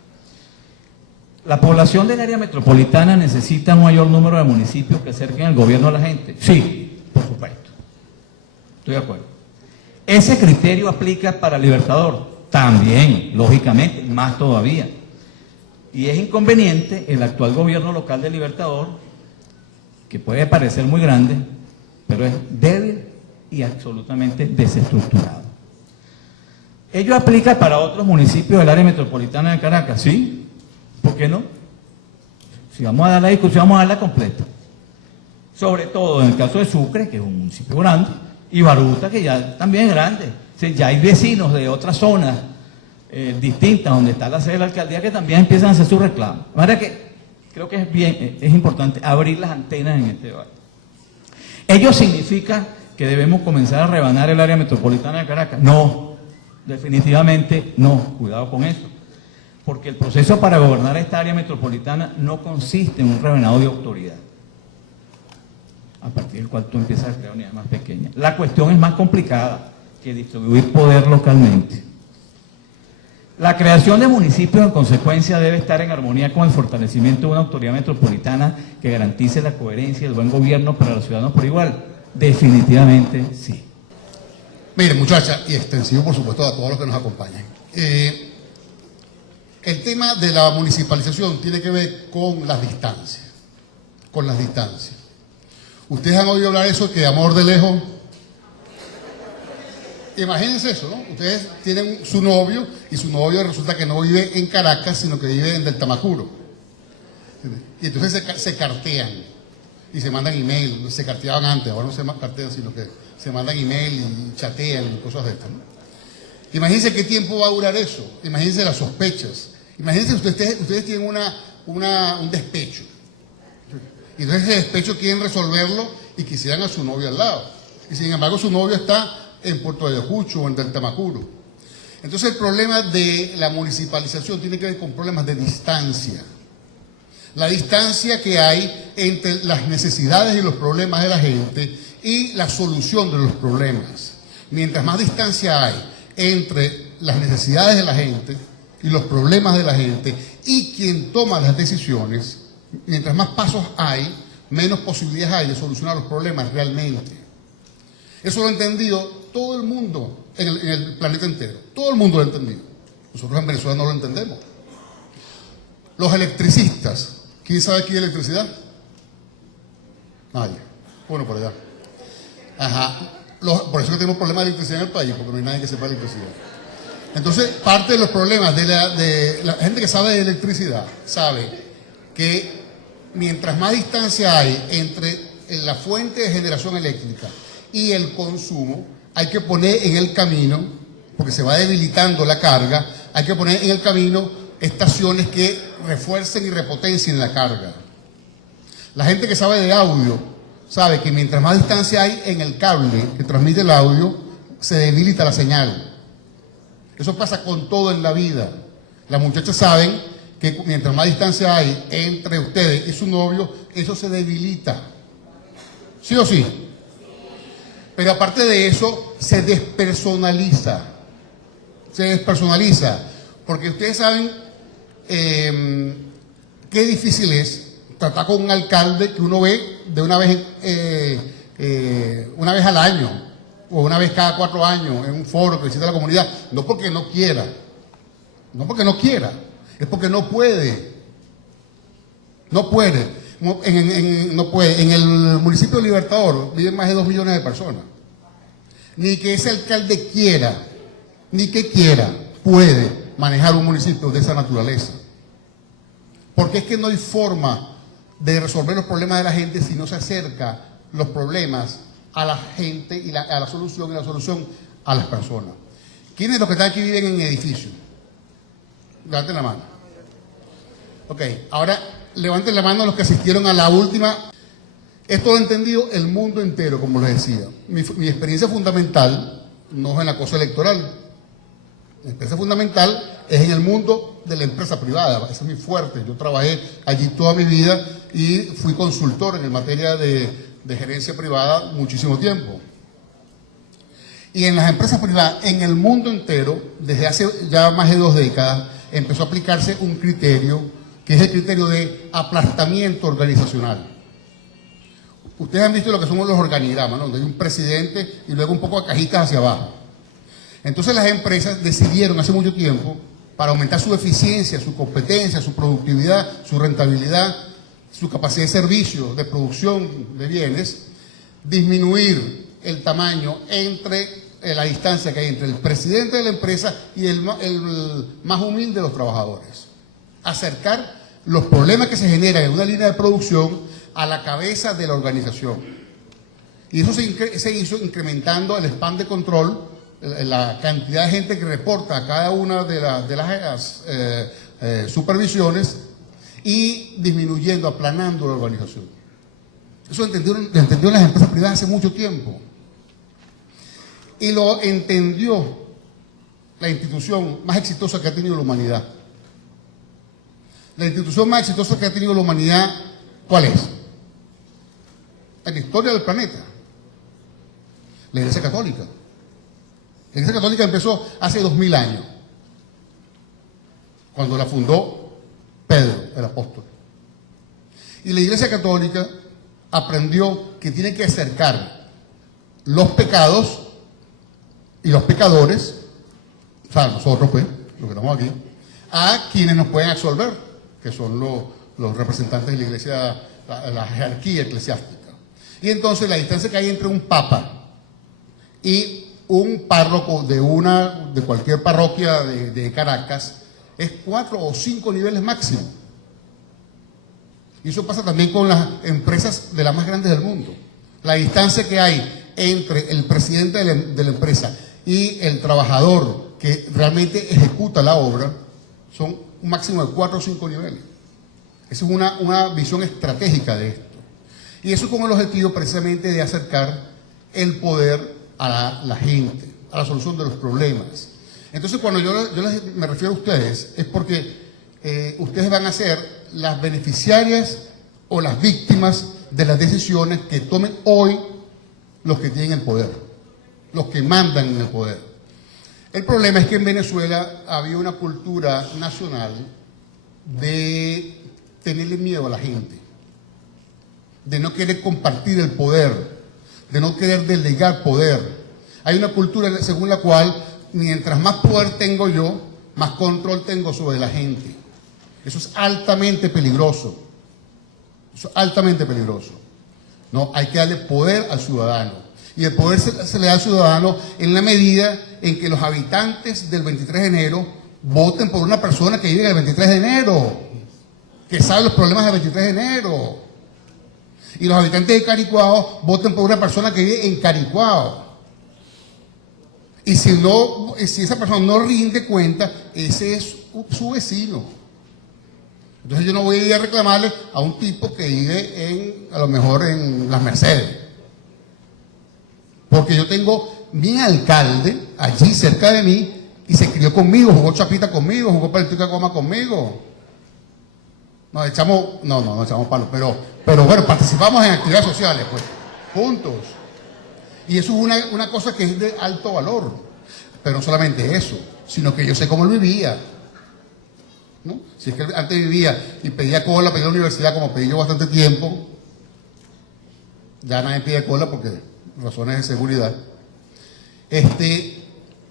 ¿La población del área metropolitana necesita un mayor número de municipios que acerquen al gobierno a la gente? Sí, por supuesto. Estoy de acuerdo. ¿Ese criterio aplica para Libertador? También, lógicamente, más todavía. Y es inconveniente el actual gobierno local de Libertador, que puede parecer muy grande, pero es débil y absolutamente desestructurado. ¿Ello aplica para otros municipios del área metropolitana de Caracas? Sí, ¿por qué no? Si vamos a dar la discusión, vamos a darla completa. Sobre todo en el caso de Sucre, que es un municipio grande, y Baruta, que ya también es grande. O sea, ya hay vecinos de otras zonas distintas donde está la sede de la alcaldía que también empiezan a hacer sus reclamos. De manera que creo que es importante abrir las antenas en este debate. ¿Ello significa que debemos comenzar a rebanar el área metropolitana de Caracas? No, definitivamente no, cuidado con eso. Porque el proceso para gobernar esta área metropolitana no consiste en un rebanado de autoridad, a partir del cual tú empiezas a crear unidades más pequeñas. La cuestión es más complicada que distribuir poder localmente. La creación de municipios, en consecuencia, debe estar en armonía con el fortalecimiento de una autoridad metropolitana que garantice la coherencia y el buen gobierno para los ciudadanos por igual. Definitivamente sí. Miren, muchachas, y extensivo, por supuesto, a todos los que nos acompañan. El tema de la municipalización tiene que ver con las distancias. Con las distancias. Ustedes han oído hablar de eso, que amor de lejos. Imagínense eso, ¿no? Ustedes tienen su novio y su novio resulta que no vive en Caracas, sino que vive en Del Tamacuro. Y entonces se cartean y se mandan email. Se carteaban antes, ahora no se cartean, sino que se mandan email y chatean y cosas de estas, ¿no? Imagínense qué tiempo va a durar eso. Imagínense las sospechas. Imagínense ustedes tienen un despecho. Y entonces ese despecho quieren resolverlo y quisieran a su novio al lado. Y sin embargo su novio está en Puerto Ayacucho o en Del Tamacuro. Entonces el problema de la municipalización tiene que ver con problemas de distancia. La distancia que hay entre las necesidades y los problemas de la gente y la solución de los problemas. Mientras más distancia hay entre las necesidades de la gente y los problemas de la gente y quien toma las decisiones, mientras más pasos hay, menos posibilidades hay de solucionar los problemas realmente. Eso lo ha entendido todo el mundo en el planeta entero. Todo el mundo lo ha entendido. Nosotros en Venezuela no lo entendemos. Los electricistas. ¿Quién sabe aquí de electricidad? Nadie. Bueno, por allá. Ajá. Por eso que tenemos problemas de electricidad en el país, porque no hay nadie que sepa de electricidad. Entonces, parte de los problemas de la gente que sabe de electricidad, sabe que mientras más distancia hay entre la fuente de generación eléctrica y el consumo, hay que poner en el camino, porque se va debilitando la carga, hay que poner en el camino estaciones que refuercen y repotencien la carga. La gente que sabe de audio sabe que mientras más distancia hay en el cable que transmite el audio, se debilita la señal. Eso pasa con todo en la vida. Las muchachas saben que mientras más distancia hay entre ustedes y su novio, eso se debilita. ¿Sí o sí? Pero aparte de eso, se despersonaliza. Se despersonaliza. Porque ustedes saben qué difícil es tratar con un alcalde que uno ve de una vez al año o una vez cada 4 años en un foro que visita la comunidad, no porque no quiera, es porque no puede. No puede. En el municipio de Libertador viven más de 2 millones de personas. Ni que ese alcalde quiera, ni que quiera, puede manejar un municipio de esa naturaleza. Porque es que no hay forma de resolver los problemas de la gente si no se acerca los problemas a la gente y a la solución a las personas. ¿Quiénes de los que están aquí viven en edificios? Levanten la mano. Ok, ahora levanten la mano los que asistieron a la última. Esto lo ha entendido el mundo entero, como les decía. Mi experiencia fundamental no es en la cosa electoral. Mi experiencia fundamental es en el mundo de la empresa privada. Ese es muy fuerte. Yo trabajé allí toda mi vida y fui consultor en materia de gerencia privada muchísimo tiempo. Y en las empresas privadas, en el mundo entero, desde hace ya más de 2 décadas, empezó a aplicarse un criterio, que es el criterio de aplastamiento organizacional. Ustedes han visto lo que son los organigramas, ¿no? Donde hay un presidente y luego un poco de cajitas hacia abajo. Entonces las empresas decidieron hace mucho tiempo, para aumentar su eficiencia, su competencia, su productividad, su rentabilidad, su capacidad de servicio, de producción de bienes, disminuir el tamaño entre la distancia que hay entre el presidente de la empresa y el más humilde de los trabajadores. Acercar los problemas que se generan en una línea de producción a la cabeza de la organización. Y eso se hizo incrementando el span de control, la cantidad de gente que reporta a cada una de las supervisiones y disminuyendo, aplanando la organización. Eso lo entendió las empresas privadas hace mucho tiempo. Y lo entendió la institución más exitosa que ha tenido la humanidad. La institución más exitosa que ha tenido la humanidad, ¿cuál es? En la historia del planeta. La Iglesia Católica. La Iglesia Católica empezó hace 2000 años, cuando la fundó Pedro, el apóstol. Y la Iglesia Católica aprendió que tiene que acercar los pecados y los pecadores, o sea, nosotros pues, los que estamos aquí, a quienes nos pueden absolver, que son los representantes de la Iglesia, la jerarquía eclesiástica. Y entonces la distancia que hay entre un papa y un párroco de cualquier parroquia de Caracas es 4 o 5 niveles máximo. Y eso pasa también con las empresas de las más grandes del mundo. La distancia que hay entre el presidente de la empresa y el trabajador que realmente ejecuta la obra son un máximo de 4 o 5 niveles. Esa es una visión estratégica de esto. Y eso con el objetivo precisamente de acercar el poder a la gente, a la solución de los problemas. Entonces, cuando yo me refiero a ustedes, es porque ustedes van a ser las beneficiarias o las víctimas de las decisiones que tomen hoy los que tienen el poder, los que mandan en el poder. El problema es que en Venezuela había una cultura nacional de tenerle miedo a la gente, de no querer compartir el poder, de no querer delegar poder. Hay una cultura según la cual mientras más poder tengo yo, más control tengo sobre la gente. Eso es altamente peligroso. Eso es altamente peligroso. No, hay que darle poder al ciudadano. Y el poder se le da al ciudadano en la medida en que los habitantes del 23 de enero voten por una persona que vive en el 23 de enero, que sabe los problemas del 23 de enero. Y los habitantes de Caricuao voten por una persona que vive en Caricuao. Y si esa persona no rinde cuenta, ese es su vecino. Entonces yo no voy a ir a reclamarle a un tipo que vive a lo mejor en Las Mercedes. Porque yo tengo mi alcalde allí cerca de mí y se crió conmigo, jugó chapita conmigo, jugó palitica de goma conmigo. No echamos palos, pero bueno, participamos en actividades sociales, pues, juntos. Y eso es una cosa que es de alto valor. Pero no solamente eso, sino que yo sé cómo él vivía. ¿no? Si es que él antes vivía y pedía cola para ir a la universidad, como pedí yo bastante tiempo, ya nadie pide cola porque razones de seguridad.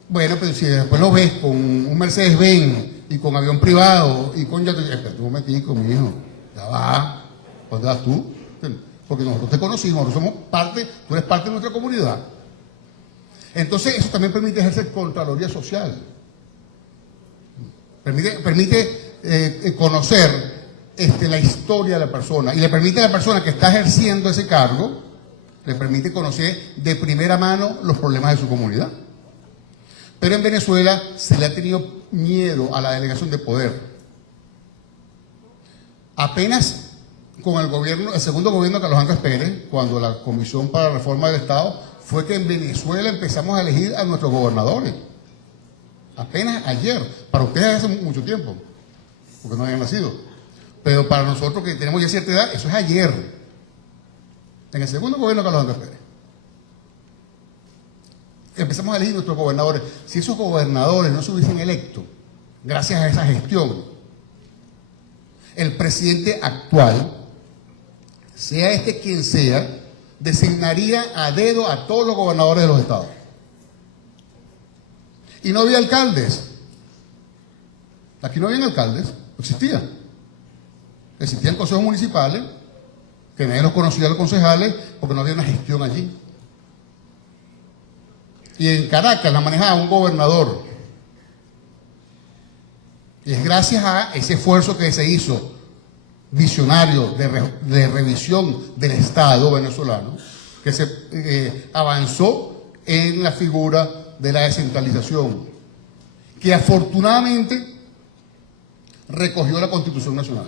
Bueno, pero si después lo ves con un Mercedes-Benz y con avión privado y con yate, espérate un momentico, mi hijo, ya va, ¿dónde vas tú? Porque nosotros te conocimos, nosotros somos parte, tú eres parte de nuestra comunidad. Entonces, eso también permite ejercer contraloría social. Permite conocer la historia de la persona y le permite a la persona que está ejerciendo ese cargo, le permite conocer de primera mano los problemas de su comunidad. Pero en Venezuela se le ha tenido miedo a la delegación de poder. Apenas con el segundo gobierno de Carlos Andrés Pérez, cuando la Comisión para la Reforma del Estado, fue que en Venezuela empezamos a elegir a nuestros gobernadores. Apenas ayer. Para ustedes hace mucho tiempo, porque no habían nacido. Pero para nosotros que tenemos ya cierta edad, eso es ayer. En el segundo gobierno de Carlos Andrés Pérez. Empezamos a elegir nuestros gobernadores. Si esos gobernadores no se hubiesen electo, gracias a esa gestión, el presidente actual, sea este quien sea, designaría a dedo a todos los gobernadores de los estados. Y no había alcaldes. Aquí no habían alcaldes, no existía. Existían consejos municipales, que nadie los conocía a los concejales, porque no había una gestión allí. Y en Caracas la manejaba un gobernador. Y es gracias a ese esfuerzo que se hizo visionario de revisión del Estado venezolano que se avanzó en la figura de la descentralización, que afortunadamente recogió la Constitución Nacional.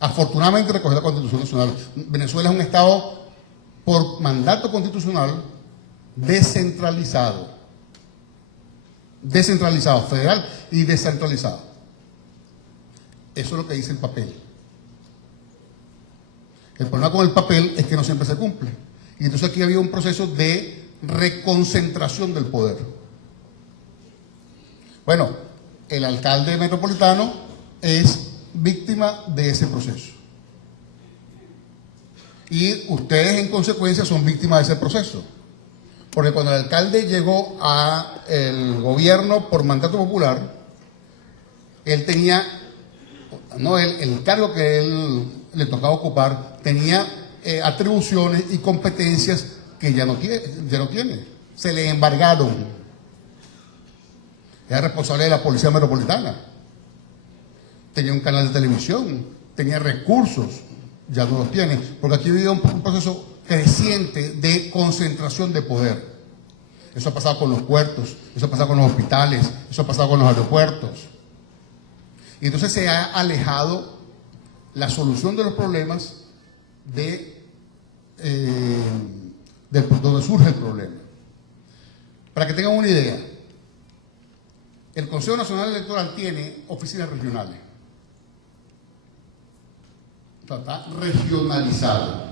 Afortunadamente recogió la Constitución Nacional. Venezuela es un Estado por mandato constitucional descentralizado, federal y descentralizado. Eso es lo que dice el papel. El problema con el papel es que no siempre se cumple. Y entonces aquí había un proceso de reconcentración del poder. Bueno, el alcalde metropolitano es víctima de ese proceso. Y ustedes en consecuencia son víctimas de ese proceso. Porque cuando el alcalde llegó al gobierno por mandato popular, él tenía, el cargo que él le tocaba ocupar, tenía atribuciones y competencias que ya no tiene. Se le embargaron. Era responsable de la Policía Metropolitana. Tenía un canal de televisión, tenía recursos, ya no los tiene, porque aquí vive un proceso creciente de concentración de poder. Eso ha pasado con los puertos, eso ha pasado con los hospitales, eso ha pasado con los aeropuertos. Y entonces se ha alejado la solución de los problemas de donde surge el problema. Para que tengan una idea, el Consejo Nacional Electoral tiene oficinas regionales. Está regionalizado.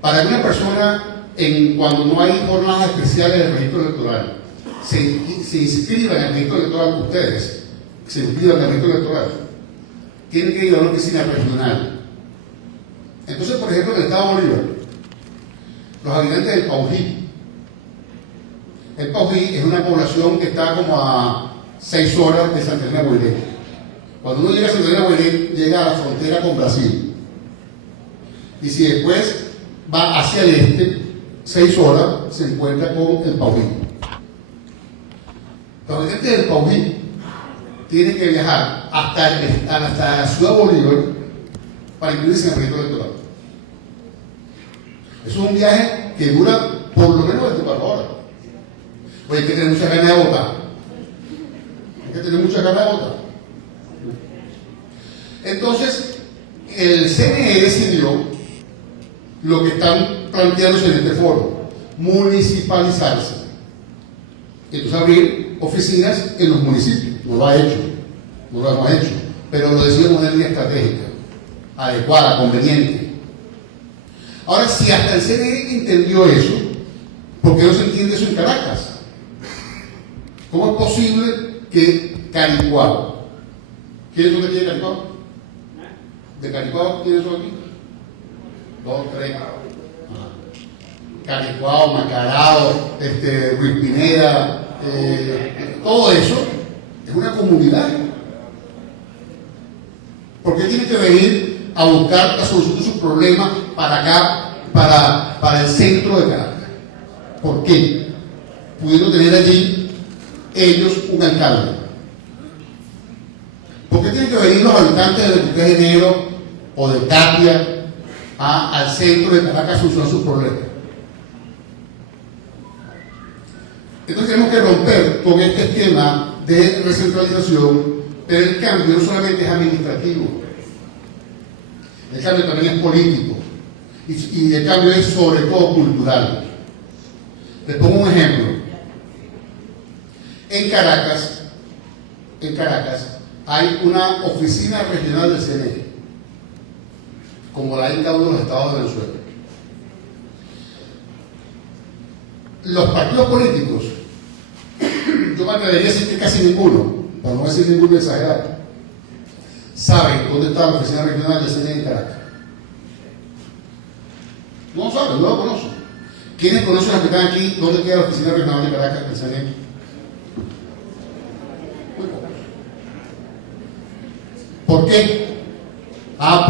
Para que una persona, cuando no hay jornadas especiales de registro electoral, se inscriban en el registro electoral, ustedes se inscriban en el registro electoral, tienen que ir a una oficina regional. Entonces, por ejemplo, en el Estado Bolívar, los habitantes del Paují. El Paují es una población que está como a 6 horas de Santa Elena Guairé. Cuando uno llega a Santa Elena Guairé, llega a la frontera con Brasil. Y si después va hacia el este, 6 horas, se encuentra con el Paují. Los habitantes del Paují tienen que viajar hasta la ciudad de Bolívar para incluirse en el registro electoral. Eso es un viaje que dura por lo menos 24 horas. Pues hay que tener mucha ganas de votar. Entonces, el CNE decidió lo que están planteándose en este foro: municipalizarse. Entonces, abrir oficinas en los municipios. No lo hemos hecho, pero lo decidimos de línea estratégica, adecuada, conveniente. Ahora, si hasta el CNE entendió eso, ¿por qué no se entiende eso en Caracas? ¿Cómo es posible que Caricuao? ¿Quiénes son de aquí de Caricuao? ¿De Caricuao quiénes son aquí? 2, 3. Caricuao, Macarao, Ruiz Pineda, todo eso es una comunidad. ¿Por qué tiene que venir a buscar la solución de su problema para acá, para el centro de Caracas? ¿Por qué? Pudiendo tener allí ellos un alcalde. ¿Por qué tienen que venir los habitantes del 23 de enero o de Tapia al centro de Caracas a solucionar sus problemas? Entonces tenemos que romper con este esquema de recentralización, pero el cambio no solamente es administrativo, el cambio también es político y el cambio es sobre todo cultural. Les pongo un ejemplo. En Caracas hay una oficina regional del CNE, como la hay en cada uno de los estados de Venezuela. Los partidos políticos, yo me atrevería a decir que casi ninguno, para no decir ninguno exagerado, saben dónde está la oficina regional del CNE en Caracas. No lo saben, no lo conocen. ¿Quiénes conocen los que están aquí? ¿Dónde queda la oficina regional de Caracas del CNE? Muy pocos. ¿Por qué?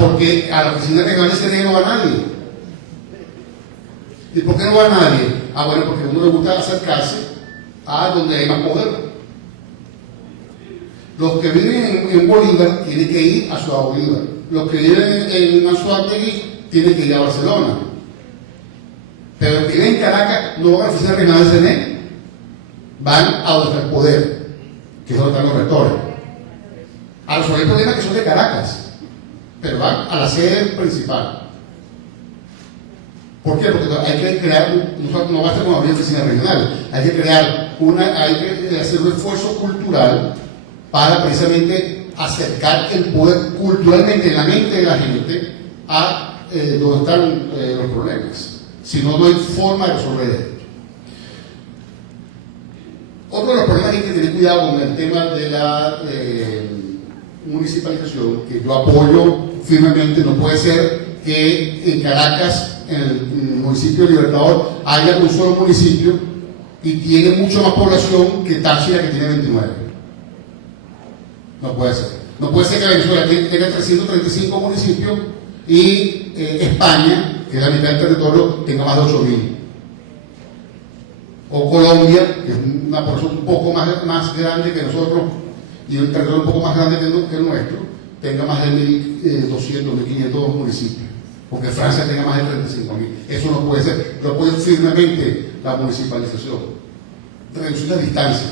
Porque a la oficina regional del CNE no va nadie. ¿Y por qué no va nadie? Bueno, porque a uno le gusta acercarse a donde hay más poder. Los que viven en Bolívar tienen que ir a Ciudad Bolívar. Los que viven en Anzoátegui tienen que ir a Barcelona. Pero los que viven en Caracas no van a la oficina regional del CNE, van a donde está el poder, que es donde están los rectores. A resolver el problema que son de Caracas, pero van a la sede principal. ¿Por qué? Porque hay que crear, no basta con abrir oficina regional, hay que crear hay que hacer un esfuerzo cultural para precisamente acercar el poder culturalmente en la mente de la gente a donde están los problemas. Si no, no hay forma de resolver esto. Otro de los problemas es que hay que tener cuidado con el tema de la municipalización, que yo apoyo firmemente. No puede ser que en Caracas, en el municipio de Libertador, haya un solo municipio y tiene mucho más población que Táchira, que tiene 29. No puede ser. No puede ser que Venezuela tenga 335 municipios y España, que es la mitad del territorio, tenga más de 8.000. O Colombia, que es una población un poco más grande que nosotros y un territorio un poco más grande que el nuestro, tenga más de 1.200, 1.500 municipios. Porque Francia tenga más de 35.000. Eso no puede ser. Yo apoyo firmemente la municipalización. Reducir las distancias.